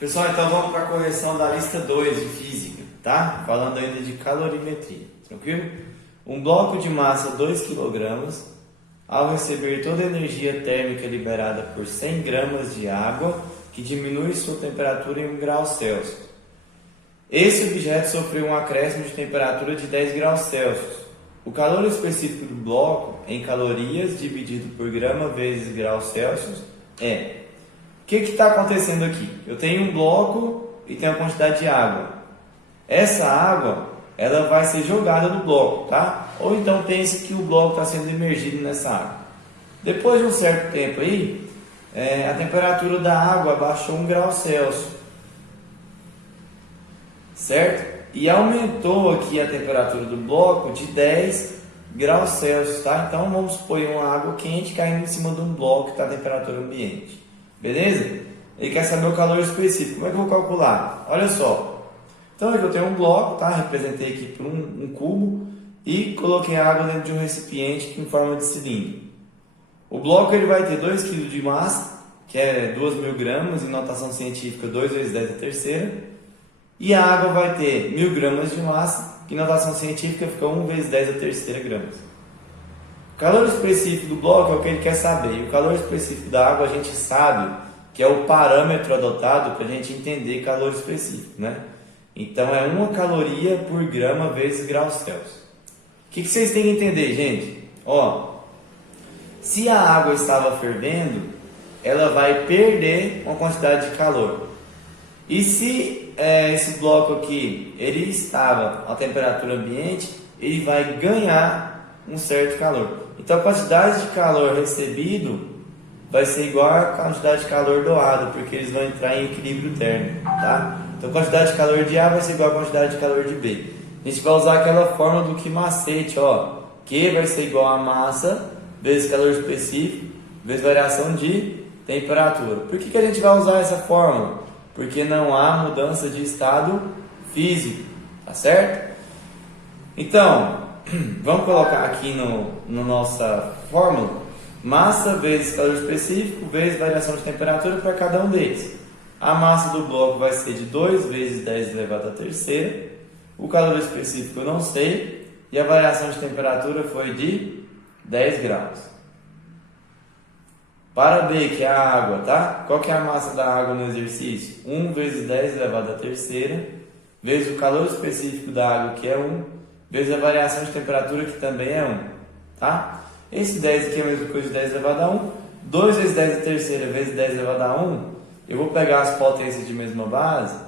Pessoal, então vamos para a correção da lista 2 de física, tá? Falando ainda de calorimetria, tranquilo? Um bloco de massa 2 kg, ao receber toda a energia térmica liberada por 100 gramas de água, que diminui sua temperatura em 1 grau Celsius. Esse objeto sofreu um acréscimo de temperatura de 10 graus Celsius. O calor específico do bloco, em calorias dividido por grama vezes grau Celsius, é... O que está acontecendo aqui? Eu tenho um bloco e tenho a quantidade de água. Essa água, ela vai ser jogada no bloco, tá? Ou então pense que o bloco está sendo imergido nessa água. Depois de um certo tempo aí, a temperatura da água baixou 1 grau Celsius, certo? E aumentou aqui a temperatura do bloco de 10 graus Celsius, tá? Então vamos supor uma água quente caindo em cima de um bloco que está a temperatura ambiente. Beleza? Ele quer saber o calor específico. Como é que eu vou calcular? Olha só. Então aqui eu tenho um bloco, tá? Representei aqui por um cubo e coloquei a água dentro de um recipiente em forma de cilindro. O bloco ele vai ter 2 kg de massa, que é 2.000 gramas, em notação científica 2 vezes 10 a terceira. E a água vai ter 1.000 gramas de massa, que em notação científica fica 1 vezes 10 a terceira gramas. O calor específico do bloco é o que ele quer saber. E o calor específico da água a gente sabe que é o parâmetro adotado para a gente entender calor específico, né? Então é 1 caloria por grama vezes grau Celsius. O que vocês têm que entender, gente? Ó, se a água estava fervendo, ela vai perder uma quantidade de calor. E se esse bloco aqui ele estava a temperatura ambiente, ele vai ganhar um certo calor. Então a quantidade de calor recebido vai ser igual à quantidade de calor doado, porque eles vão entrar em equilíbrio térmico, tá? Então a quantidade de calor de A vai ser igual à quantidade de calor de B. A gente vai usar aquela fórmula do que macete, ó. Q vai ser igual a massa vezes calor específico vezes variação de temperatura. Por que a gente vai usar essa fórmula? Porque não há mudança de estado físico, tá certo? Então, vamos colocar aqui no nossa fórmula massa vezes calor específico vezes variação de temperatura para cada um deles. A massa do bloco vai ser de 2 vezes 10 elevado à terceira. O calor específico eu não sei. E a variação de temperatura foi de 10 graus. Para B, que é a água, tá? Qual que é a massa da água no exercício? 1 vezes 10 elevado à terceira, vezes o calor específico da água, que é 1, vezes a variação de temperatura, que também é 1, tá? Esse 10 aqui é a mesma coisa de 10 elevado a 1. 2 vezes 10 à terceira vezes 10 elevado a 1, eu vou pegar as potências de mesma base,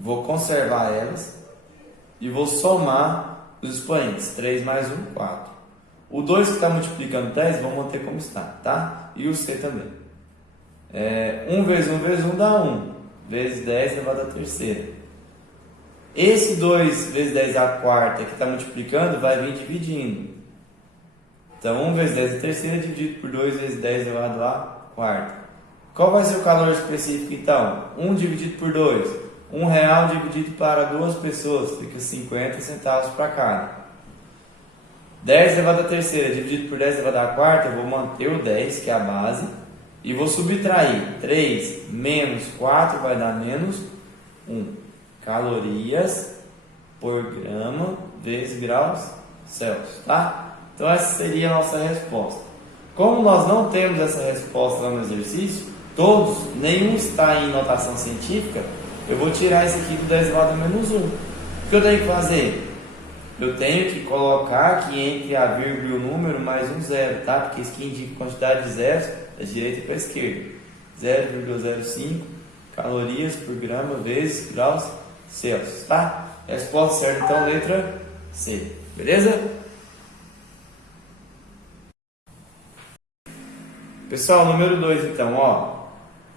vou conservar elas e vou somar os expoentes. 3 mais 1, 4. O 2 que está multiplicando 10, vamos manter como está, tá? E o C também. 1 vezes 1 vezes 1 dá 1, vezes 10 elevado à terceira. Esse 2 vezes 10 à quarta que está multiplicando vai vir dividindo. Então 1 vezes 10 à terceira dividido por 2 vezes 10 elevado à quarta. Qual vai ser o calor específico então? 1 dividido por 2. R$1 dividido para 2 pessoas, fica 50 centavos para cada. 10 elevado à terceira dividido por 10 elevado à quarta, eu vou manter o 10, que é a base, e vou subtrair 3 menos 4 vai dar menos 1. Calorias por grama vezes graus Celsius, tá? Então essa seria a nossa resposta. Como nós não temos essa resposta lá no exercício, nenhum está em notação científica, eu vou tirar esse aqui do 10 elevado a menos 1. O que eu tenho que fazer? Eu tenho que colocar aqui entre a vírgula e o número mais um zero, tá? Porque isso aqui indica quantidade de zeros da direita para a esquerda. 0,05 calorias por grama vezes graus Celsius, tá? Resposta certa, então, letra C. Beleza? Pessoal, número 2, então, ó.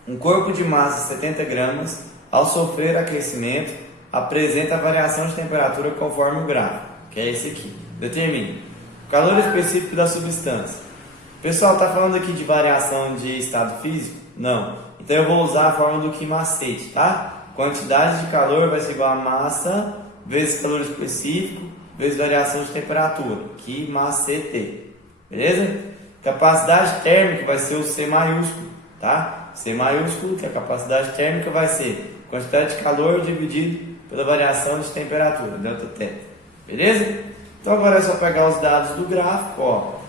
Um corpo de massa 70 gramas, ao sofrer aquecimento, apresenta a variação de temperatura conforme o gráfico, que é esse aqui. Determine o calor específico da substância. Pessoal, está falando aqui de variação de estado físico? Não. Então eu vou usar a fórmula do que macete, tá? Quantidade de calor vai ser igual a massa vezes calor específico vezes variação de temperatura, que macete. Beleza? Capacidade térmica vai ser o C maiúsculo, tá? C maiúsculo, que a capacidade térmica vai ser quantidade de calor dividido pela variação de temperatura, ΔT. Beleza? Então agora é só pegar os dados do gráfico, ó.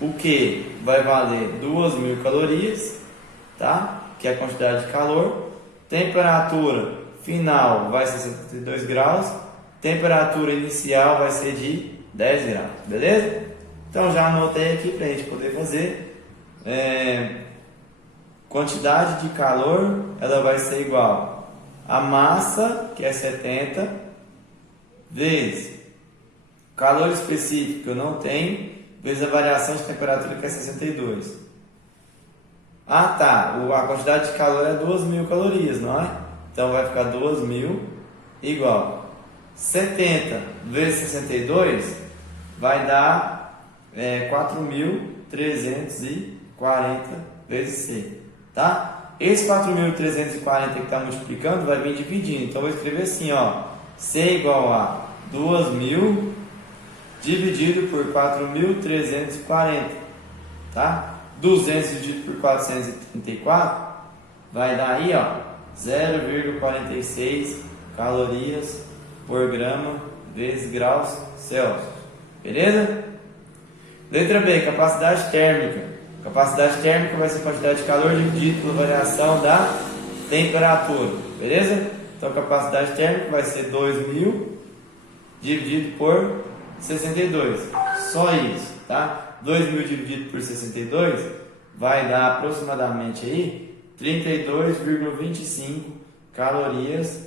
O Q vai valer 2.000 calorias, tá? Que é a quantidade de calor. Temperatura final vai ser 72 graus. Temperatura inicial vai ser de 10 graus, beleza? Então já anotei aqui para a gente poder fazer. Quantidade de calor, ela vai ser igual a massa, que é 70, vezes calor específico, que eu não tenho, vezes a variação de temperatura, que é 62. Ah, tá. A quantidade de calor é 2.000 calorias, não é? Então vai ficar 2.000 igual 70 vezes 62 vai dar 4.340 vezes C, tá? Esse 4.340 que está multiplicando vai vir dividindo. Então vou escrever assim, ó, C igual a 2.000 dividido por 4.340, tá? 200 dividido por 434 vai dar aí, ó, 0,46 calorias por grama vezes graus Celsius. Beleza? Letra B, capacidade térmica. Capacidade térmica vai ser a quantidade de calor dividido pela variação da temperatura. Beleza? Então, capacidade térmica vai ser 2.000 dividido por 62. Só isso, tá? 2.000 dividido por 62 vai dar aproximadamente aí 32,25 calorias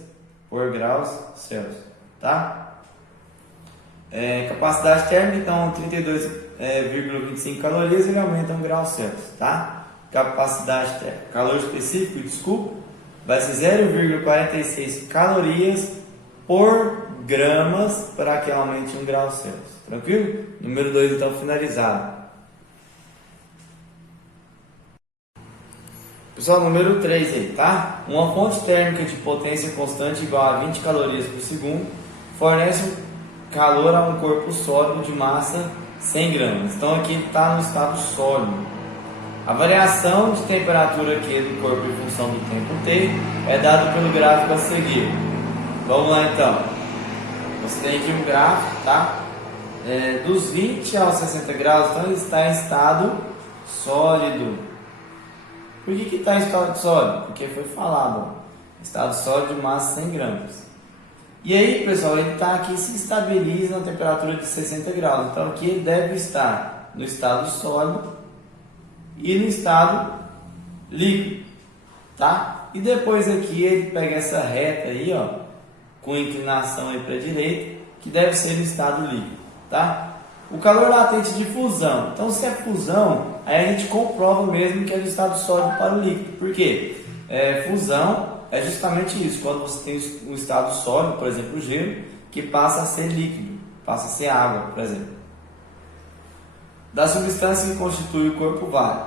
por graus Celsius, tá? Capacidade térmica, então 32,25 calorias, ele aumenta 1 grau Celsius, tá? Capacidade térmica, calor específico, desculpa, vai ser 0,46 calorias por gramas para que aumente 1 grau Celsius. Tranquilo? Número 2 então finalizado. Pessoal, número 3 aí, tá? Uma fonte térmica de potência constante igual a 20 calorias por segundo fornece calor a um corpo sólido de massa 100 gramas. Então aqui está no estado sólido. A variação de temperatura aqui do corpo em função do tempo T é dada pelo gráfico a seguir. Vamos lá então. Você tem aqui um gráfico, tá? Dos 20 aos 60 graus, então ele está em estado sólido. Por que está em estado sólido? Porque foi falado, ó, estado sólido de massa 100 gramas. E aí, pessoal, ele está aqui, se estabiliza na temperatura de 60 graus. Então aqui ele deve estar no estado sólido e no estado líquido, tá? E depois aqui ele pega essa reta aí, ó, com inclinação aí para a direita, que deve ser no estado líquido, tá? O calor latente de fusão. Então, se é fusão, aí a gente comprova mesmo que é do estado sólido para o líquido. Por quê? Fusão é justamente isso. Quando você tem um estado sólido, por exemplo, o gelo, que passa a ser líquido, passa a ser água, por exemplo. Da substância que constitui o corpo válido.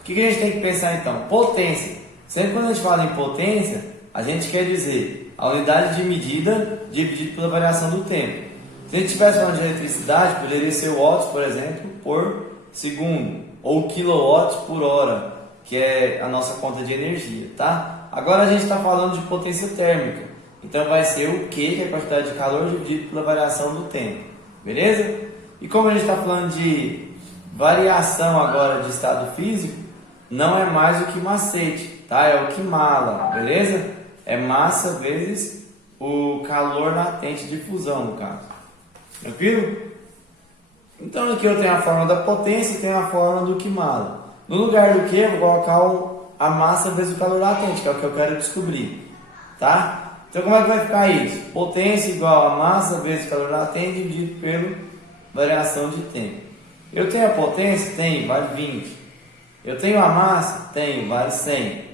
O que a gente tem que pensar então? Potência. Sempre quando a gente fala em potência, a gente quer dizer a unidade de medida dividido pela variação do tempo. Se a gente estivesse falando de eletricidade, poderia ser watts, por exemplo, por segundo, ou quilowatts por hora, que é a nossa conta de energia, tá? Agora a gente está falando de potência térmica, então vai ser o Q, que é a quantidade de calor dividido pela variação do tempo, beleza? E como a gente está falando de variação agora de estado físico, não é mais o que macete, tá? É o que mala, beleza? É massa vezes o calor latente de fusão, no caso. Tranquilo? Então aqui eu tenho a fórmula da potência e tenho a fórmula do que mala. No lugar do que eu vou colocar a massa vezes o calor latente, que é o que eu quero descobrir, tá? Então como é que vai ficar isso? Potência igual a massa vezes o calor latente dividido pela variação de tempo. Eu tenho a potência? Tenho, vale 20. Eu tenho a massa? Tenho, vale 100.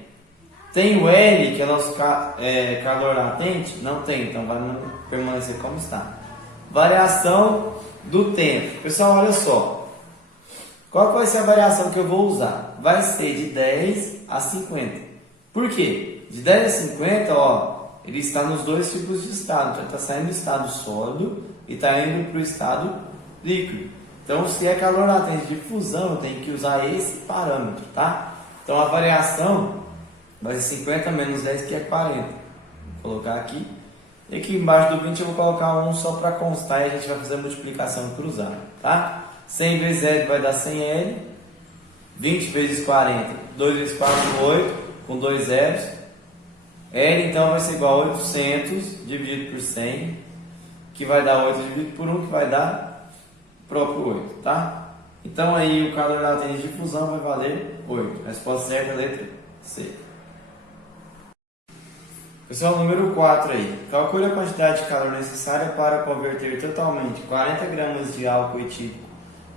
Tenho L, que é nosso calor latente? Não tem, então vai permanecer como está. Variação do tempo. Pessoal, olha só. Qual vai ser a variação que eu vou usar? Vai ser de 10 a 50. Por quê? De 10 a 50, ó, ele está nos dois tipos de estado. Então, está saindo do estado sólido e está indo para o estado líquido. Então, se é calor latente de fusão, eu tenho que usar esse parâmetro, tá? Então, a variação vai ser 50 menos 10, que é 40. Vou colocar aqui. E aqui embaixo do 20 eu vou colocar 1 só para constar e a gente vai fazer a multiplicação cruzada, tá? 100 vezes L vai dar 100L. 20 vezes 40, 2 vezes 4, 8, com 2 zeros. L então vai ser igual a 800 dividido por 100, que vai dar 8 dividido por 1, que vai dar o próprio 8, tá? Então aí o calor latente de fusão vai valer 8. A resposta certa é a letra C. Pessoal, número 4 aí. Calcule a quantidade de calor necessária para converter totalmente 40 gramas de álcool etílico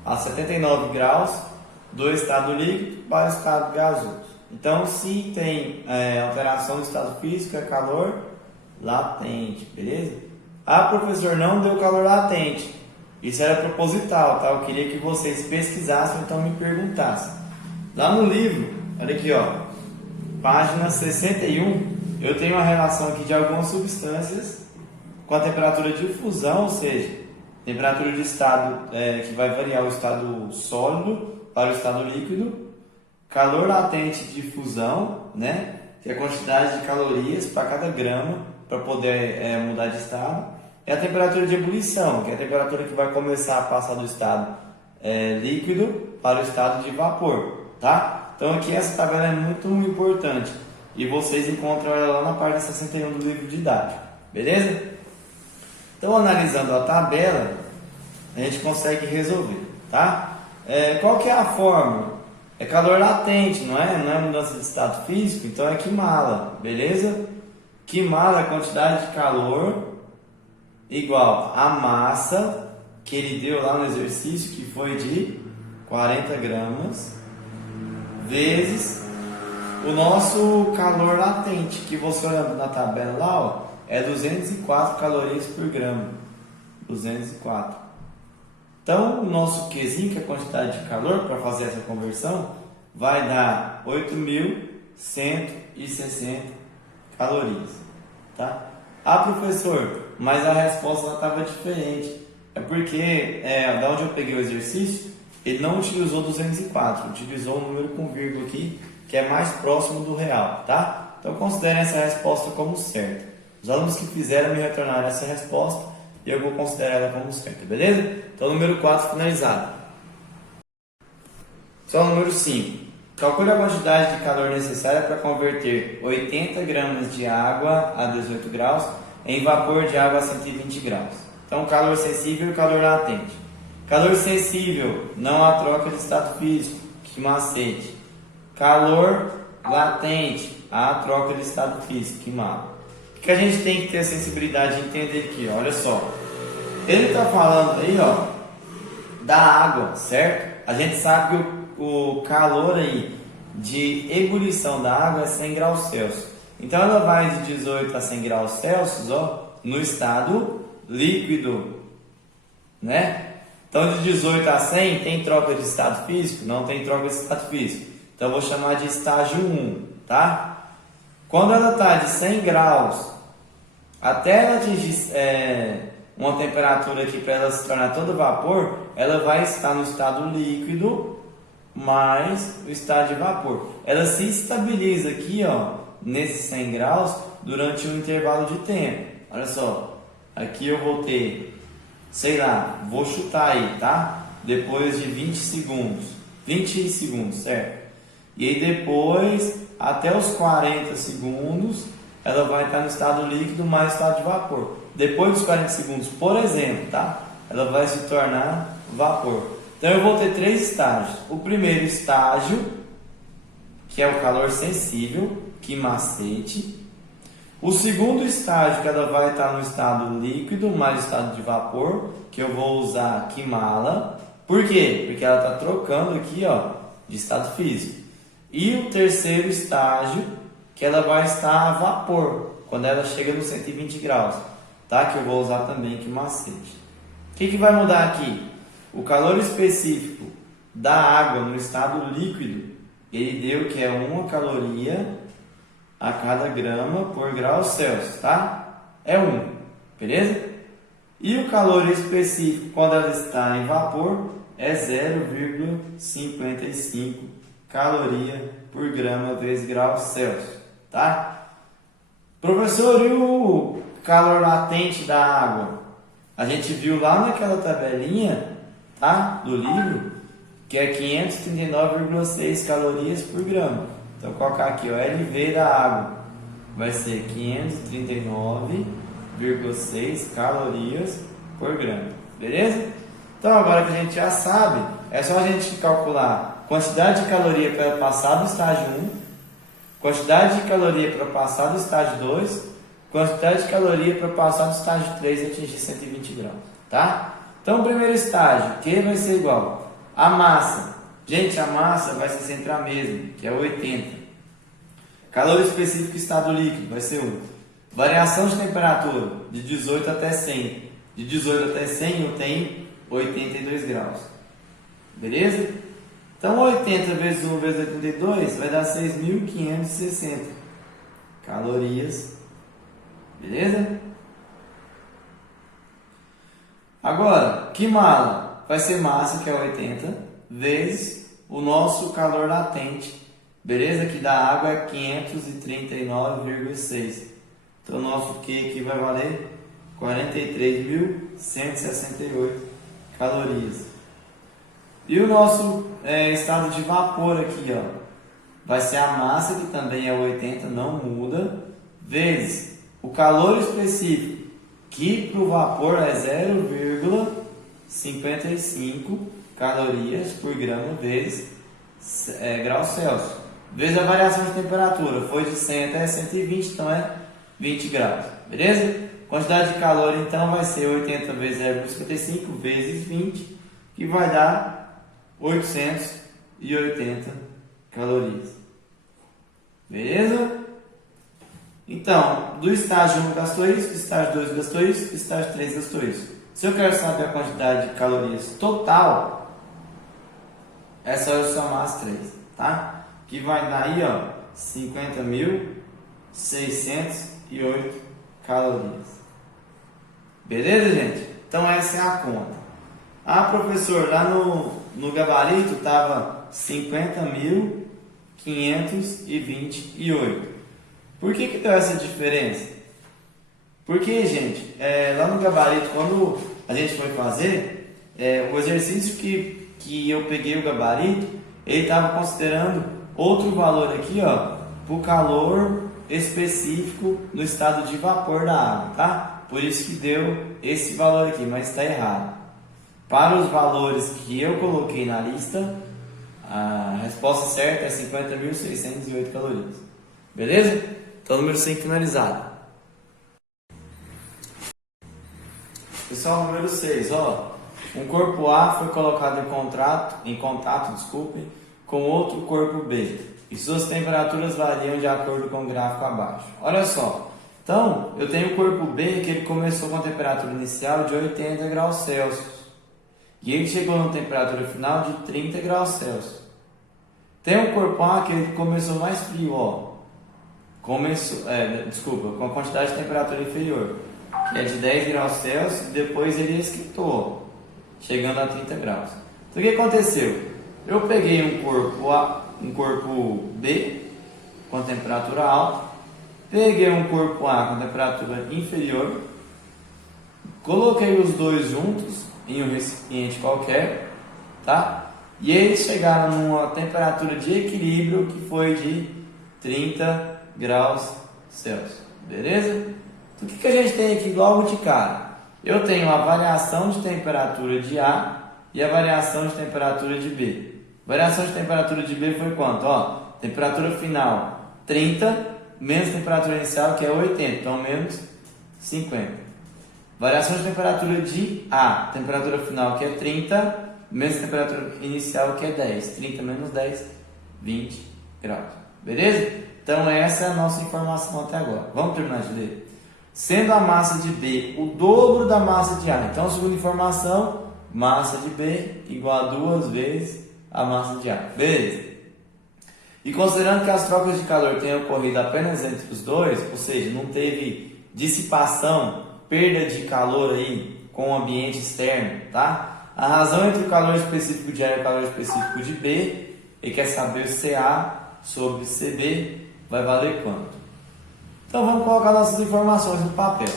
a 79 graus do estado líquido para o estado gasoso. Então, se tem alteração do estado físico, é calor latente, beleza? Ah, professor, não deu calor latente. Isso era proposital, tá? Eu queria que vocês pesquisassem, então me perguntassem. Lá no livro, olha aqui, ó, página 61, eu tenho uma relação aqui de algumas substâncias com a temperatura de fusão, ou seja, temperatura de estado que vai variar o estado sólido para o estado líquido, calor latente de fusão, né, que é a quantidade de calorias para cada grama para poder mudar de estado, e a temperatura de ebulição, que é a temperatura que vai começar a passar do estado líquido para o estado de vapor, tá? Então aqui essa tabela é muito importante e vocês encontram ela lá na página 61 do livro didático, beleza? Então analisando a tabela, a gente consegue resolver, tá? Qual que é a fórmula? É calor latente, não é? Não é mudança de estado físico, então é Qimala, beleza? Qimala é a quantidade de calor igual a massa que ele deu lá no exercício, que foi de 40 gramas, vezes o nosso calor latente, que você olhando na tabela lá, ó, é 204 calorias por grama. 204. Então, o nosso Qzinho, que é a quantidade de calor, para fazer essa conversão, vai dar 8.160 calorias. Tá? Ah, professor, mas a resposta estava diferente. É porque, da onde eu peguei o exercício, ele não utilizou 204, utilizou um número com vírgula aqui, que é mais próximo do real. Tá? Então, considere essa resposta como certa. Os alunos que fizeram me retornaram essa resposta, e eu vou considerar ela como certa, beleza? Então, número 4 finalizado. Só o número 5. Calcule a quantidade de calor necessária para converter 80 gramas de água a 18 graus em vapor de água a 120 graus. Então, calor sensível e calor latente. Calor sensível, não há troca de estado físico, que macete. Calor latente, há troca de estado físico, que mal. O que a gente tem que ter a sensibilidade de entender aqui, olha só. Ele está falando aí, ó, da água, certo? A gente sabe que o calor aí de ebulição da água é 100 graus Celsius. Então ela vai de 18 a 100 graus Celsius, ó, no estado líquido, né? Então de 18 a 100 tem troca de estado físico? Não tem troca de estado físico. Então eu vou chamar de estágio 1, tá? Quando ela está de 100 graus até ela atingir uma temperatura aqui para ela se tornar todo vapor, ela vai estar no estado líquido mais o estado de vapor. Ela se estabiliza aqui, ó, nesses 100 graus durante um intervalo de tempo. Olha só, aqui eu vou ter, sei lá, vou chutar aí, tá? Depois de 20 segundos, certo? E aí depois, até os 40 segundos, ela vai estar no estado líquido mais estado de vapor. Depois dos 40 segundos, por exemplo, tá? Ela vai se tornar vapor. Então eu vou ter 3 estágios. O primeiro estágio, que é o calor sensível, que macete. O segundo estágio, que ela vai estar no estado líquido mais estado de vapor, que eu vou usar Qimala. Por quê? Porque ela está trocando aqui, ó, de estado físico. E o terceiro estágio, que ela vai estar a vapor, quando ela chega nos 120 graus, tá? Que eu vou usar também que macete. O que vai mudar aqui? O calor específico da água no estado líquido, ele deu que é 1 caloria a cada grama por grau Celsius, tá? É 1, beleza? E o calor específico quando ela está em vapor é 0,55 caloria por grama vezes grau Celsius. tá? Professor, e o calor latente da água? A gente viu lá naquela tabelinha, tá? Do livro, que é 539,6 calorias por grama. Então, vou colocar aqui, ó, LV da água vai ser 539,6 calorias por grama, beleza? Então, agora que a gente já sabe, é só a gente calcular quantidade de caloria para passar do estágio 1, quantidade de caloria para passar do estágio 2, quantidade de caloria para passar do estágio 3 e atingir 120 graus, tá? Então, o primeiro estágio, Q vai ser igual a massa. Gente, a massa vai ser sempre a mesma, que é 80. Calor específico estado líquido vai ser 8. Variação de temperatura de 18 até 100. De 18 até 100 eu tenho 82 graus. Beleza? Então 80 vezes 1 vezes 82 vai dar 6.560 calorias. Beleza? Agora, que mala? Vai ser massa, que é 80, vezes o nosso calor latente. Beleza? Que da água é 539,6. Então, o nosso Q aqui vai valer 43.168 calorias. E o nosso estado de vapor aqui, ó, vai ser a massa, que também é 80, não muda, vezes o calor específico, que para o vapor é 0,55 calorias por grama vezes graus Celsius. Vezes a variação de temperatura, foi de 100 até 120, então é 20 graus, beleza? Quantidade de calor, então, vai ser 80 vezes 0,55 vezes 20, que vai dar 880 calorias. Beleza? Então, do estágio 1 gastou isso, do estágio 2 gastou isso, do estágio 3 gastou isso. Se eu quero saber a quantidade de calorias total, é só eu somar as 3, tá? Que vai dar aí, ó, 50.608 calorias. Beleza, gente? Então essa é a conta. Ah, professor, lá no gabarito estava 50.528. Por que deu essa diferença? Porque, gente, lá no gabarito, quando a gente foi fazer, o exercício que eu peguei o gabarito, ele estava considerando outro valor aqui, ó, para o calor específico no estado de vapor da água, tá? Por isso que deu esse valor aqui, mas está errado. Para os valores que eu coloquei na lista, a resposta certa é 50.608 calorias. Beleza? Então, número 5 finalizado. Pessoal, número 6, ó. Um corpo A foi colocado em contato, com outro corpo B. E suas temperaturas variam de acordo com o gráfico abaixo. Olha só. Então, eu tenho o corpo B que ele começou com a temperatura inicial de 80 graus Celsius. E ele chegou na temperatura final de 30 graus Celsius. Tem o corpo A que ele começou mais frio, ó. Com a quantidade de temperatura inferior, que é de 10 graus Celsius, e depois ele esquentou, chegando a 30 graus. Então, o que aconteceu? Eu peguei um corpo B com temperatura alta, peguei um corpo A com temperatura inferior, coloquei os dois juntos em um recipiente qualquer, tá? E eles chegaram numa temperatura de equilíbrio que foi de 30 graus Celsius, beleza? Então, o que a gente tem aqui logo de cara? Eu tenho a variação de temperatura de A e a variação de temperatura de B. Variação de temperatura de B foi quanto? Ó, temperatura final 30 menos temperatura inicial, que é 80, então menos 50. Variação de temperatura de A, temperatura final, que é 30 menos temperatura inicial, que é 10. 30 menos 10, 20 graus. Beleza? Então essa é a nossa informação até agora. Vamos terminar de ler? Sendo a massa de B o dobro da massa de A. Então, segunda informação, massa de B igual a 2 vezes a massa de A. Beleza? E considerando que as trocas de calor tenham ocorrido apenas entre os dois, ou seja, não teve dissipação, perda de calor aí com o ambiente externo, tá? A razão entre o calor específico de A e o calor específico de B, ele quer saber o CA sobre CB vai valer quanto? Então vamos colocar nossas informações no papel.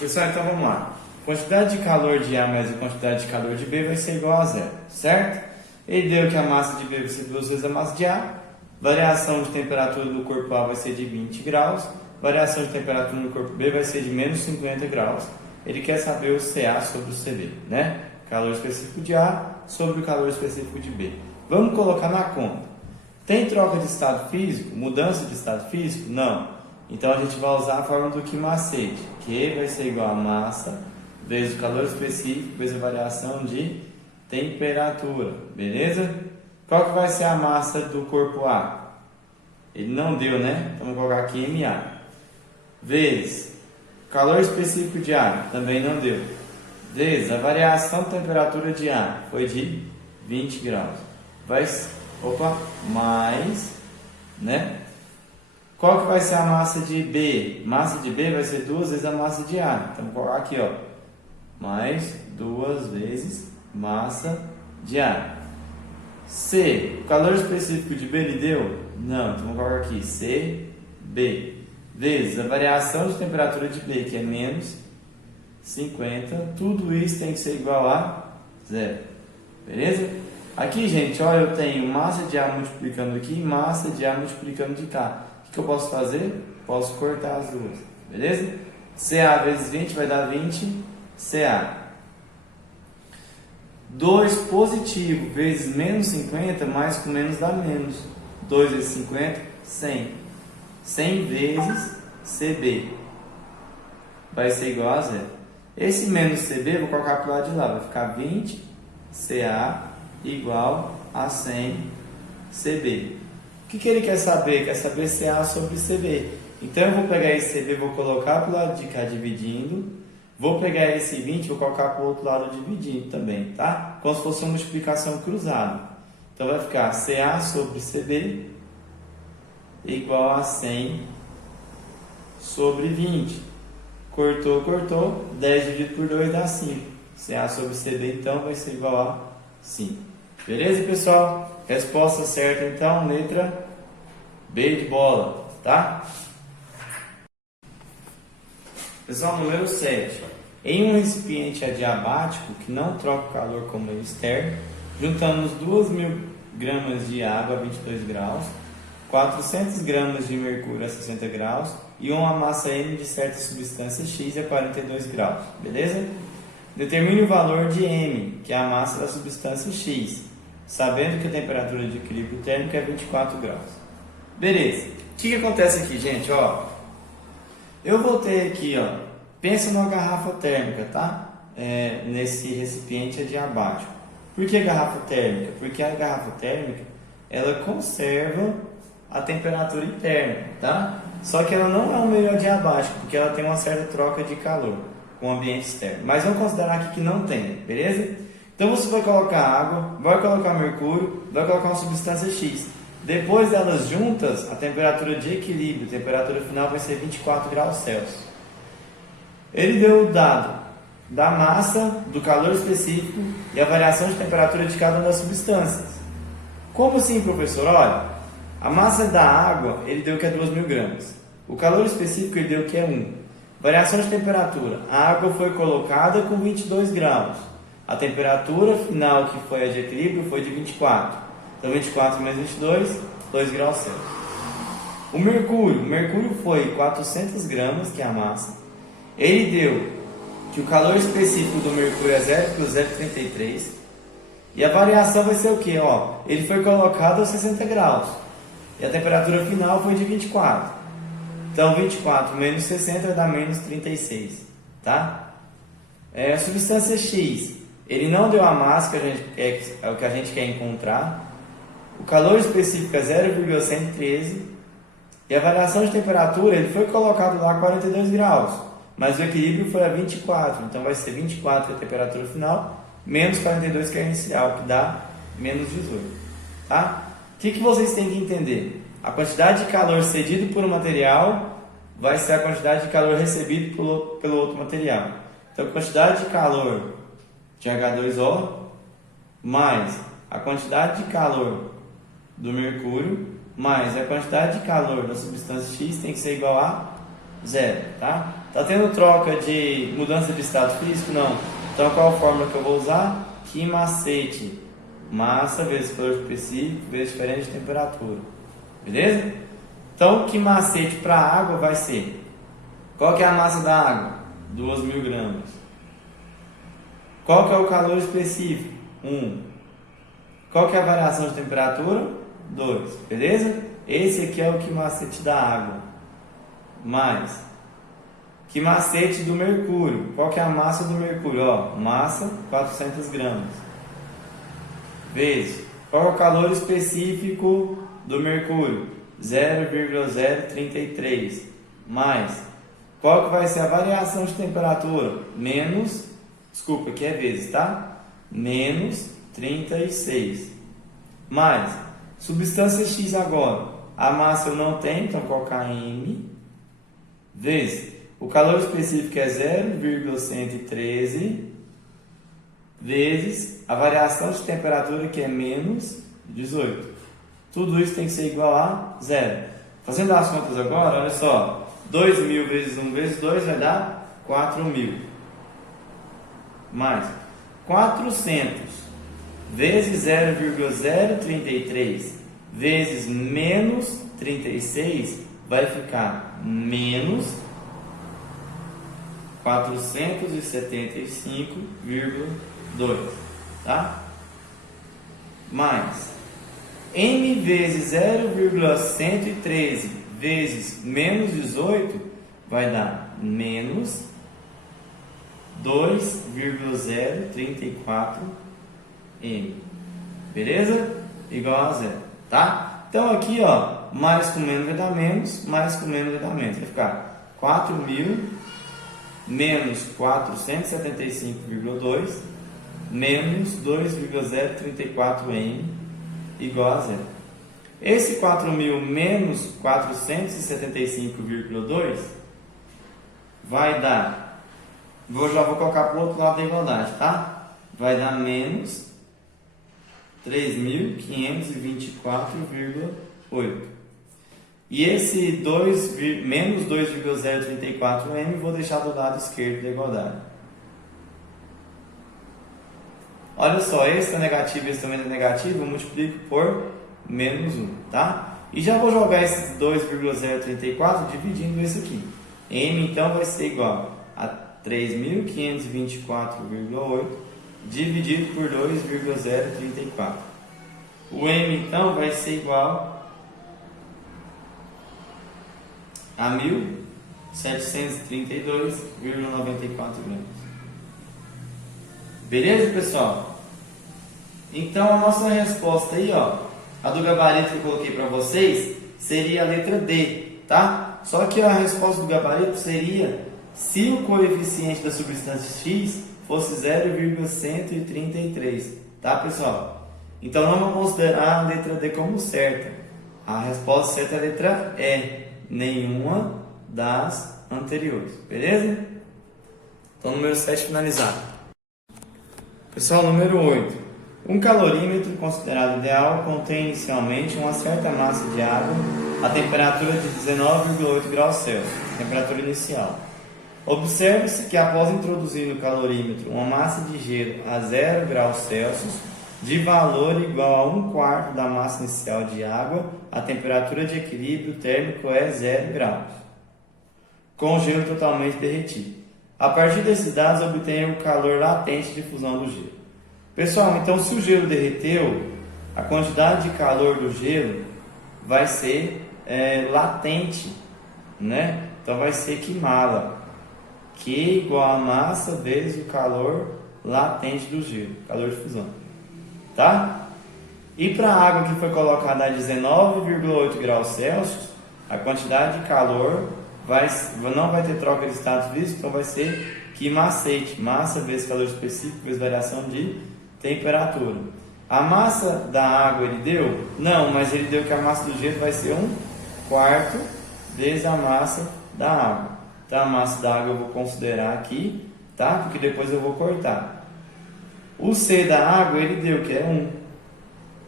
Pessoal, então vamos lá. Quantidade de calor de A mais a quantidade de calor de B vai ser igual a zero, certo? Ele deu que a massa de B vai ser 2 vezes a massa de A. Variação de temperatura do corpo A vai ser de 20 graus. Variação de temperatura no corpo B vai ser de menos 50 graus. Ele quer saber o CA sobre o CB, né? Calor específico de A sobre o calor específico de B. Vamos colocar na conta. Tem troca de estado físico? Mudança de estado físico? Não. Então a gente vai usar a fórmula do Q-macete. Q vai ser igual a massa vezes o calor específico vezes a variação de temperatura. Beleza? Qual que vai ser a massa do corpo A? Ele não deu, né? Então vamos colocar aqui MA. Vezes calor específico de A. Também não deu. Vezes a variação de temperatura de A. Foi de 20 graus. Mais, né? Qual que vai ser a massa de B? Massa de B vai ser 2 vezes a massa de A. Então, vou colocar aqui, ó. Mais 2 vezes massa de A. C. O calor específico de B ele deu? Não. Então, vou colocar aqui. CB. Vezes a variação de temperatura de B, que é menos 50. Tudo isso tem que ser igual a zero. Beleza? Aqui, gente, olha, eu tenho massa de A multiplicando aqui e massa de A multiplicando de cá. O que eu posso fazer? Posso cortar as duas, beleza? CA vezes 20 vai dar 20 CA. 2 positivo vezes menos 50, mais com menos dá menos. 2 vezes 50, 100. 100 vezes CB vai ser igual a zero. Esse menos CB eu vou colocar para o lado de lá, vai ficar 20 CA igual a 100 CB. O que ele quer saber? Quer saber CA sobre CB. Então eu vou pegar esse CB, vou colocar para o lado de cá dividindo. Vou pegar esse 20 e vou colocar para o outro lado dividindo também, tá? Como se fosse uma multiplicação cruzada. Então vai ficar CA sobre CB igual a 100 sobre 20. Cortou, cortou. 10 dividido por 2 dá 5. CA sobre CB então vai ser igual a 5. Beleza, pessoal? Resposta certa, então, letra B de bola, tá? Pessoal, número 7. Em um recipiente adiabático que não troca o calor como meio externo, juntamos 2.000 gramas de água a 22 graus, 400 gramas de mercúrio a 60 graus e uma massa M de certa substância X a 42 graus, beleza? Determine o valor de M, que é a massa da substância X, sabendo que a temperatura de equilíbrio térmico é 24 graus. Beleza. O que acontece aqui, gente? Ó, eu vou ter aqui, ó, pensa numa garrafa térmica, tá? Nesse recipiente adiabático. Por que garrafa térmica? Porque a garrafa térmica, ela conserva a temperatura interna, tá? Só que ela não é um meio adiabático, porque ela tem uma certa troca de calor com o ambiente externo. Mas vamos considerar aqui que não tem, beleza? Então você vai colocar água, vai colocar mercúrio, vai colocar uma substância X. Depois delas juntas, a temperatura de equilíbrio, a temperatura final vai ser 24 graus Celsius. Ele deu o dado da massa, do calor específico e a variação de temperatura de cada uma das substâncias. Como assim, professor? Olha, a massa da água, ele deu que é 2.000 gramas. O calor específico, ele deu que é 1. Variação de temperatura. A água foi colocada com 22 graus. A temperatura final, que foi a de equilíbrio, foi de 24. Então, 24 mais 22, 2 graus Celsius. O mercúrio foi 400 gramas, que é a massa. Ele deu que o calor específico do mercúrio é 0,033. E a variação vai ser o quê? Ó, ele foi colocado a 60 graus. E a temperatura final foi de 24. Então, 24 menos 60 dá menos 36. Tá? A substância X. Ele não deu a massa, é o que a gente quer encontrar. O calor específico é 0,113. E a variação de temperatura, ele foi colocado lá a 42 graus. Mas o equilíbrio foi a 24. Então vai ser 24 que é a temperatura final, menos 42 que é a inicial, que dá menos 18. Tá? O que vocês têm que entender? A quantidade de calor cedido por um material vai ser a quantidade de calor recebido pelo outro material. Então, a quantidade de calor de H2O mais a quantidade de calor do mercúrio mais a quantidade de calor da substância X tem que ser igual a zero, tá? Tá tendo troca de mudança de estado físico? Não. Então qual a fórmula que eu vou usar? Q macete, massa vezes calor específico vezes diferença de temperatura. Beleza? Então Q macete para a água vai ser, qual que é a massa da água? 2.000 gramas. Qual que é o calor específico? 1. Qual que é a variação de temperatura? 2. Beleza? Esse aqui é o Q macete da água. Mais Q macete do mercúrio. Qual que é a massa do mercúrio? Ó, massa 400 gramas. Vezes, qual é o calor específico do mercúrio? 0,033. Mais, qual que vai ser a variação de temperatura? Desculpa, aqui é vezes, tá? Menos 36. Mais, substância X agora. A massa eu não tenho, então colocar M. Vezes, o calor específico é 0,113. Vezes, a variação de temperatura que é menos 18. Tudo isso tem que ser igual a zero. Fazendo as contas agora, olha só. 2.000 vezes 1 vezes 2 vai dar 4.000. Mais 400 vezes 0,033 vezes menos 36 vai ficar menos 475,2, tá? Mais M vezes 0,113 vezes menos 18 vai dar menos 2,034 M. Beleza? Igual a zero, tá? Então aqui, ó, mais com menos vai dar menos, mais com menos vai dar menos. Vai ficar 4.000 menos 475,2 menos 2,034 M igual a zero. Esse 4.000 menos 475,2 vai dar, já vou colocar para o outro lado da igualdade, tá? Vai dar menos 3.524,8. E esse menos 2,034 M vou deixar do lado esquerdo da igualdade. Olha só, esse está negativo, esse também é negativo, eu multiplico por menos 1, tá? E já vou jogar esses 2,034 dividindo esse aqui. M então vai ser igual a 3.524,8 dividido por 2,034. O M então vai ser igual a 1.732,94 gramas. Beleza, pessoal? Então a nossa resposta aí, ó, a do gabarito que eu coloquei para vocês seria a letra D, tá? Só que a resposta do gabarito seria se o coeficiente da substância X fosse 0,133, tá, pessoal? Então não vamos considerar a letra D como certa. A resposta certa é a letra E, nenhuma das anteriores, beleza? Então número 7 finalizado. Pessoal, número 8. Um calorímetro considerado ideal contém inicialmente uma certa massa de água a temperatura de 19,8 graus Celsius, temperatura inicial. Observe-se que após introduzir no calorímetro uma massa de gelo a 0 graus Celsius, de valor igual a 1/4 da massa inicial de água, a temperatura de equilíbrio térmico é 0 graus, com o gelo totalmente derretido. A partir desses dados, obtenha o calor latente de fusão do gelo. Pessoal, então se o gelo derreteu, a quantidade de calor do gelo vai ser latente, né? Então vai ser Qmala, Q igual a massa vezes o calor latente do gelo, calor de fusão, tá? E para a água que foi colocada a 19,8 graus Celsius, a quantidade de calor não vai ter troca de estado físico, então vai ser Q macete, massa vezes calor específico vezes variação de temperatura. A massa da água ele deu? Não, mas ele deu que a massa do gelo vai ser 1/4 vezes a massa da água. Então a massa da água eu vou considerar aqui, tá? Porque depois eu vou cortar. O C da água ele deu que é 1.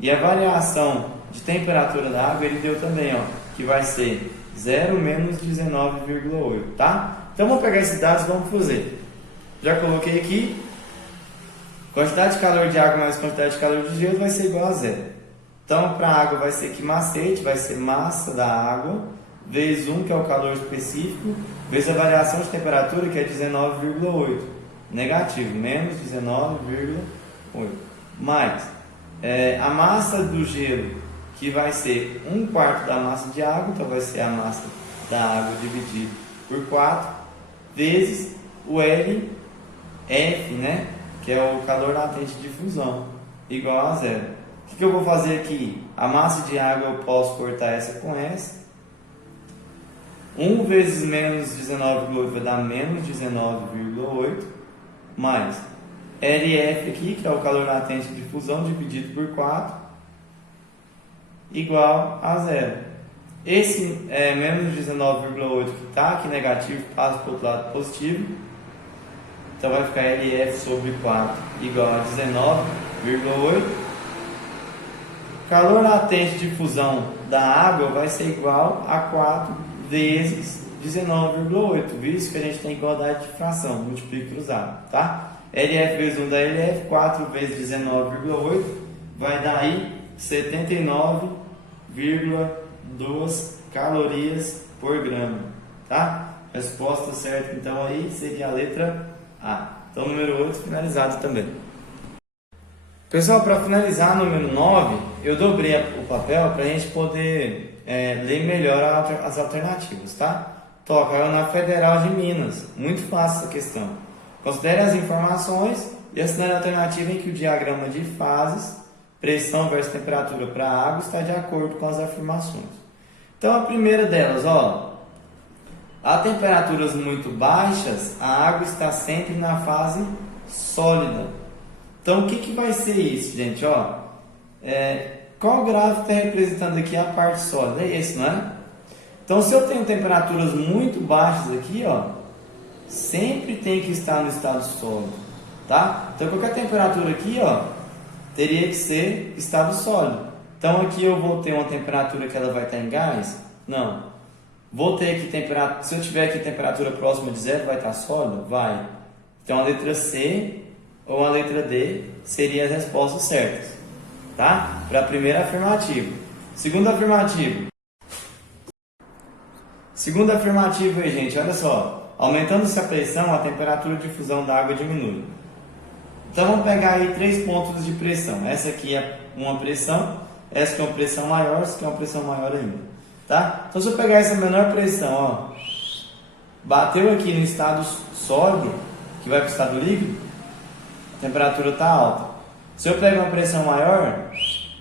E a variação de temperatura da água, ele deu também, ó, que vai ser 0 menos 19,8, tá? Então vamos pegar esses dados e vamos fazer. Já coloquei aqui, quantidade de calor de água mais quantidade de calor de gelo vai ser igual a zero. Então para a água vai ser que macete, vai ser massa da água, vezes 1, que é o calor específico, vezes a variação de temperatura, que é 19,8. Negativo, menos 19,8. Mais a massa do gelo, que vai ser 1/4 da massa de água, então vai ser a massa da água dividido por 4, vezes o LF, né, que é o calor latente de difusão, igual a zero. O que eu vou fazer aqui? A massa de água eu posso cortar essa com essa. 1 vezes menos 19,8 vai dar menos 19,8, mais LF aqui, que é o calor latente de difusão, dividido por 4, igual a zero. Esse menos 19,8 que está aqui negativo, passa para o outro lado positivo. Então vai ficar LF sobre 4 igual a 19,8. Calor latente de difusão da água vai ser igual a 4 vezes 19,8, visto que a gente tem igualdade de fração, multiplica cruzado, tá? LF vezes 1 dá LF, 4 vezes 19,8 vai dar aí 79,2 calorias por grama, tá? Resposta certa então aí seria a letra A. Então número 8 finalizado também. Pessoal, para finalizar número 9, eu dobrei o papel para a gente poder ler melhor as alternativas, tá? Então, caiu na Federal de Minas, muito fácil essa questão. Considere as informações e assinale a alternativa em que o diagrama de fases, pressão versus temperatura para a água, está de acordo com as afirmações. Então, a primeira delas, ó, a temperaturas muito baixas, a água está sempre na fase sólida. Então, o que vai ser isso, gente? Ó, qual gráfico está representando aqui a parte sólida? É esse, não é? Então, se eu tenho temperaturas muito baixas aqui, ó, sempre tem que estar no estado sólido, tá? Então, qualquer temperatura aqui, ó, teria que ser estado sólido. Então, aqui eu vou ter uma temperatura que ela vai estar em gás? Não. Vou ter aqui temperatura, se eu tiver aqui temperatura próxima de zero, vai estar sólido? Vai. Então, a letra C ou a letra D seriam as respostas certas, tá? Para a primeira afirmativa. Segunda afirmativa. Segunda afirmativa aí, gente, olha só. Aumentando-se a pressão, a temperatura de difusão da água diminui. Então vamos pegar aí 3 pontos de pressão. Essa aqui é uma pressão, essa aqui é uma pressão maior, essa aqui é uma pressão maior ainda, tá? Então se eu pegar essa menor pressão, ó, bateu aqui no estado sólido, que vai para o estado líquido, a temperatura está alta. Se eu pegar uma pressão maior,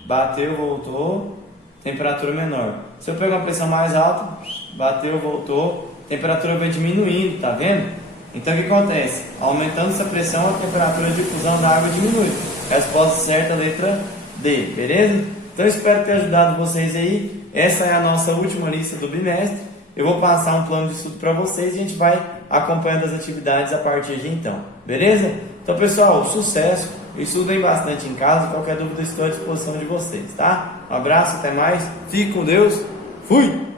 bateu, voltou, temperatura menor. Se eu pegar uma pressão mais alta, bateu, voltou, temperatura vai diminuindo, tá vendo? Então o que acontece? Aumentando essa pressão, a temperatura de difusão da água diminui. Resposta certa, letra D, beleza? Então eu espero ter ajudado vocês aí. Essa é a nossa última lista do bimestre. Eu vou passar um plano de estudo para vocês e a gente vai acompanhando as atividades a partir de então, beleza? Então pessoal, sucesso, estudem bastante em casa, qualquer dúvida estou à disposição de vocês, tá? Um abraço, até mais, fique com Deus, fui!